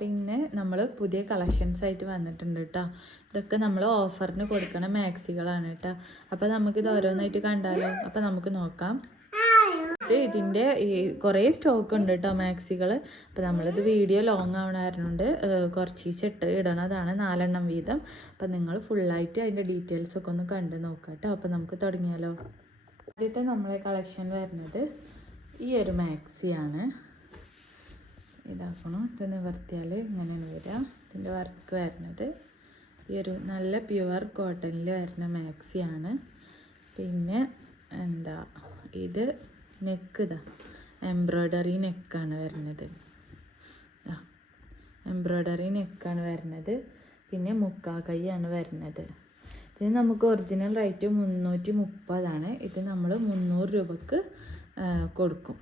പിന്നെ നമ്മൾ പുതിയ കളക്ഷൻസ് ആയിട്ട് വന്നിട്ടുണ്ട് കേട്ടോ ഇതൊക്കെ നമ്മൾ ഓഫറിന് കൊടുക്കണ മാക്സികളാണ് കേട്ടോ അപ്പോൾ നമുക്കിത് ഓരോന്നായിട്ട് കണ്ടാലോ? അപ്പോൾ നമുക്ക് നോക്കാം. ഇത് ഇതിന്റെ ഈ കുറേ സ്റ്റോക്ക് ഉണ്ട് കേട്ടോ മാക്സികൾ അപ്പോൾ നമ്മളിത് വീഡിയോ ലോങ് ആവണമായിരുന്നുണ്ട് കുറച്ച് ചെട്ട് ഇടണതാണ് നാലെണ്ണം വീതം. അപ്പോൾ നിങ്ങൾ ഫുള്ളായിട്ട് അതിന്റെ ഡീറ്റെയിൽസ് ഒക്കെ ഒന്ന് കണ്ട് നോക്കാം കേട്ടോ അപ്പോൾ നമുക്ക് തുടങ്ങിയാലോ? ആദ്യത്തെ നമ്മളെ കളക്ഷൻ വരുന്നത് ഈ ഒരു മാക്സിയാണ് ഇതാക്കണം. ഇത് നിവർത്തിയാൽ ഇങ്ങനെയാണ് വരിക. ഇതിന്റെ വർക്ക് വരുന്നത്. ഈ ഒരു നല്ല പ്യുവർ കോട്ടണിൽ വരുന്ന മാക്സിയാണ് പിന്നെ എന്താ ഇത് നെക്ക് ഇതാ. എംബ്രോയ്ഡറി നെക്കാണ് വരുന്നത്. എംബ്രോയ്ഡറി നെക്കാണ് വരുന്നത്. പിന്നെ മുക്കാ കൈയാണ് വരുന്നത്. ഇത് നമുക്ക് ഒറിജിനൽ റേറ്റ് മുന്നൂറ്റി മുപ്പതാണ്. ഇത് നമ്മൾ മുന്നൂറ് രൂപക്ക് കൊടുക്കും.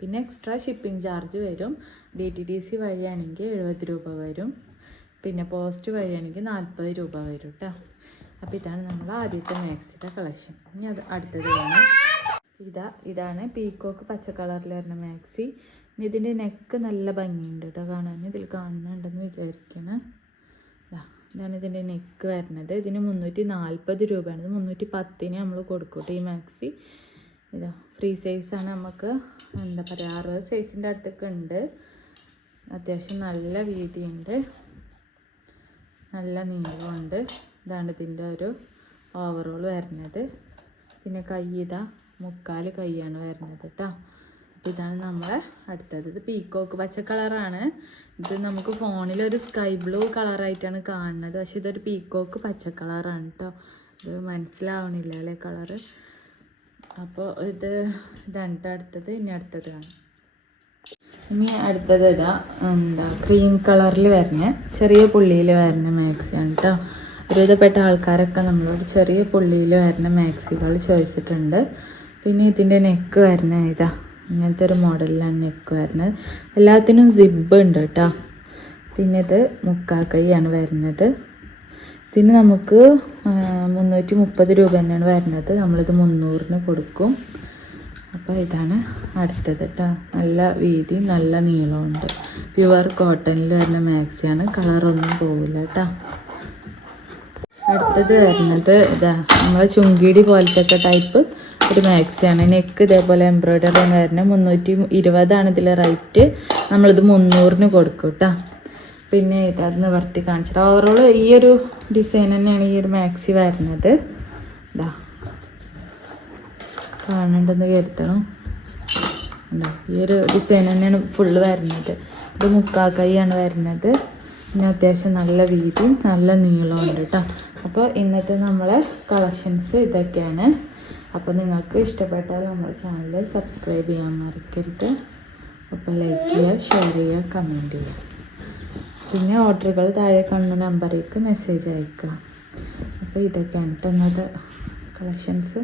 പിന്നെ എക്സ്ട്രാ ഷിപ്പിംഗ് ചാർജ് വരും. ഡി ടി ഡി സി വഴിയാണെങ്കിൽ എഴുപത് രൂപ വരും. പിന്നെ പോസ്റ്റ് വഴിയാണെങ്കിൽ നാൽപ്പത് രൂപ വരും കേട്ടോ അപ്പോൾ ഇതാണ് നമ്മൾ ആദ്യത്തെ മാക്സിയുടെ കളക്ഷൻ ഇനി അത് അടുത്തത് വേണം ഇതാ ഇതാണ് പീക്കോക്ക് പച്ച കളറിൽ വരുന്ന മാക്സി ഇനി ഇതിന്റെ നെക്ക് നല്ല ഭംഗിയുണ്ട് കേട്ടോ കാണാൻ. ഇതിൽ കാണുന്നുണ്ടെന്ന് വിചാരിക്കണം. ഇതാണ് ഇതിന്റെ നെക്ക് വരുന്നത്. ഇതിന് മുന്നൂറ്റി നാൽപ്പത് രൂപയാണ്. മുന്നൂറ്റി പത്തിന് നമ്മൾ കൊടുക്കും ഈ മാക്സി ഇതാ ഫ്രീ സൈസാണ് നമുക്ക്. എന്താ പറയുക അറുപത് സൈസിന്റെ അടുത്തൊക്കെ ഉണ്ട്. അത്യാവശ്യം നല്ല വീതിയുണ്ട്. നല്ല നീളമുണ്ട്. ഇതാണ് ഇതിന്റെ ഒരു ഓവറോൾ വരുന്നത്. പിന്നെ കൈ ഇതാ മുക്കാൽ കൈയാണ് വരുന്നത് കേട്ടോ അപ്പോൾ ഇതാണ് നമ്മളെ അടുത്തത്. ഇത് പീക്കോക്ക് പച്ച കളറാണ് ഇത് നമുക്ക് ഫോണിൽ ഒരു സ്കൈ ബ്ലൂ കളറായിട്ടാണ് കാണുന്നത്. പക്ഷെ ഇതൊരു പീക്കോക്ക് പച്ച കളറാണ് കേട്ടോ ഇത് മനസ്സിലാവണില്ല അല്ലേ കളറ് അപ്പോൾ ഇത് ഇതാണ് അടുത്തത് ഇനി അടുത്തത് കാണാം. ഇനി അടുത്തത് ഇതാ എന്താ ക്രീം കളറിൽ വരുന്ന ചെറിയ പുള്ളിയിൽ വരുന്ന മാക്സിയാണ് കേട്ടോ ഒരുവിധപ്പെട്ട ആൾക്കാരൊക്കെ നമ്മളോട് ചെറിയ പുള്ളിയിൽ വരുന്ന മാക്സികൾ ചോദിച്ചിട്ടുണ്ട്. പിന്നെ ഇതിന്റെ നെക്ക് വരുന്ന ഇതാ. ഇങ്ങനത്തെ ഒരു മോഡലിലാണ് നെക്ക് വരുന്നത് എല്ലാത്തിനും സിബ് ഉണ്ട് കേട്ടോ പിന്നെ ഇത് മുക്കാക്കൈയാണ് വരുന്നത് ഇതിന് നമുക്ക് മുന്നൂറ്റി മുപ്പത് രൂപ തന്നെയാണ് വരുന്നത്. നമ്മളിത് മുന്നൂറിന് കൊടുക്കും. അപ്പോൾ ഇതാണ് അടുത്തത് കേട്ടോ നല്ല വീതി നല്ല നീളമുണ്ട്. പ്യുവർ കോട്ടണിൽ വരുന്ന മാക്സിയാണ്. കളറൊന്നും പോകില്ല കേട്ടോ അടുത്തത് വരുന്നത് ഇതാ നമ്മളെ ചുങ്കിടി പോലത്തെ ടൈപ്പ് ഒരു മാക്സിയാണ്. നെക്ക് ഇതേപോലെ എംബ്രോയ്ഡറി വരുന്നത്. മുന്നൂറ്റി ഇരുപതാണ് ഇതിൽ റേറ്റ് നമ്മളിത് മുന്നൂറിന് കൊടുക്കും കേട്ടോ പിന്നെ ഇത് നിവർത്തി കാണിച്ചിട്ട്. ഓവറോൾ ഈ ഒരു ഡിസൈൻ തന്നെയാണ് ഈ ഒരു മാക്സി വരുന്നത്. ഇതാ കാണണ്ടെന്ന് കരുതണം? ഈ ഒരു ഡിസൈൻ തന്നെയാണ് ഫുള്ള് വരുന്നത്. ഇത് മുക്കാ കൈയാണ് വരുന്നത്. പിന്നെ അത്യാവശ്യം നല്ല വീതി നല്ല നീളമുണ്ട് കേട്ടോ അപ്പോൾ ഇന്നത്തെ നമ്മളെ കളക്ഷൻസ് ഇതൊക്കെയാണ്. അപ്പോൾ നിങ്ങൾക്ക് ഇഷ്ടപ്പെട്ടാൽ നമ്മുടെ ചാനൽ സബ്സ്ക്രൈബ് ചെയ്യാൻ മറക്കരുത്. അപ്പോൾ ലൈക്ക് ചെയ്യുക ഷെയർ ചെയ്യുക കമന്റ് ചെയ്യുക. പിന്നെ ഓർഡറുകൾ താഴെ കാണുന്ന നമ്പറിലേക്ക് മെസ്സേജ് അയക്കുക. അപ്പോൾ ഇതൊക്കെയാണ് കേട്ടോ കളക്ഷൻസ്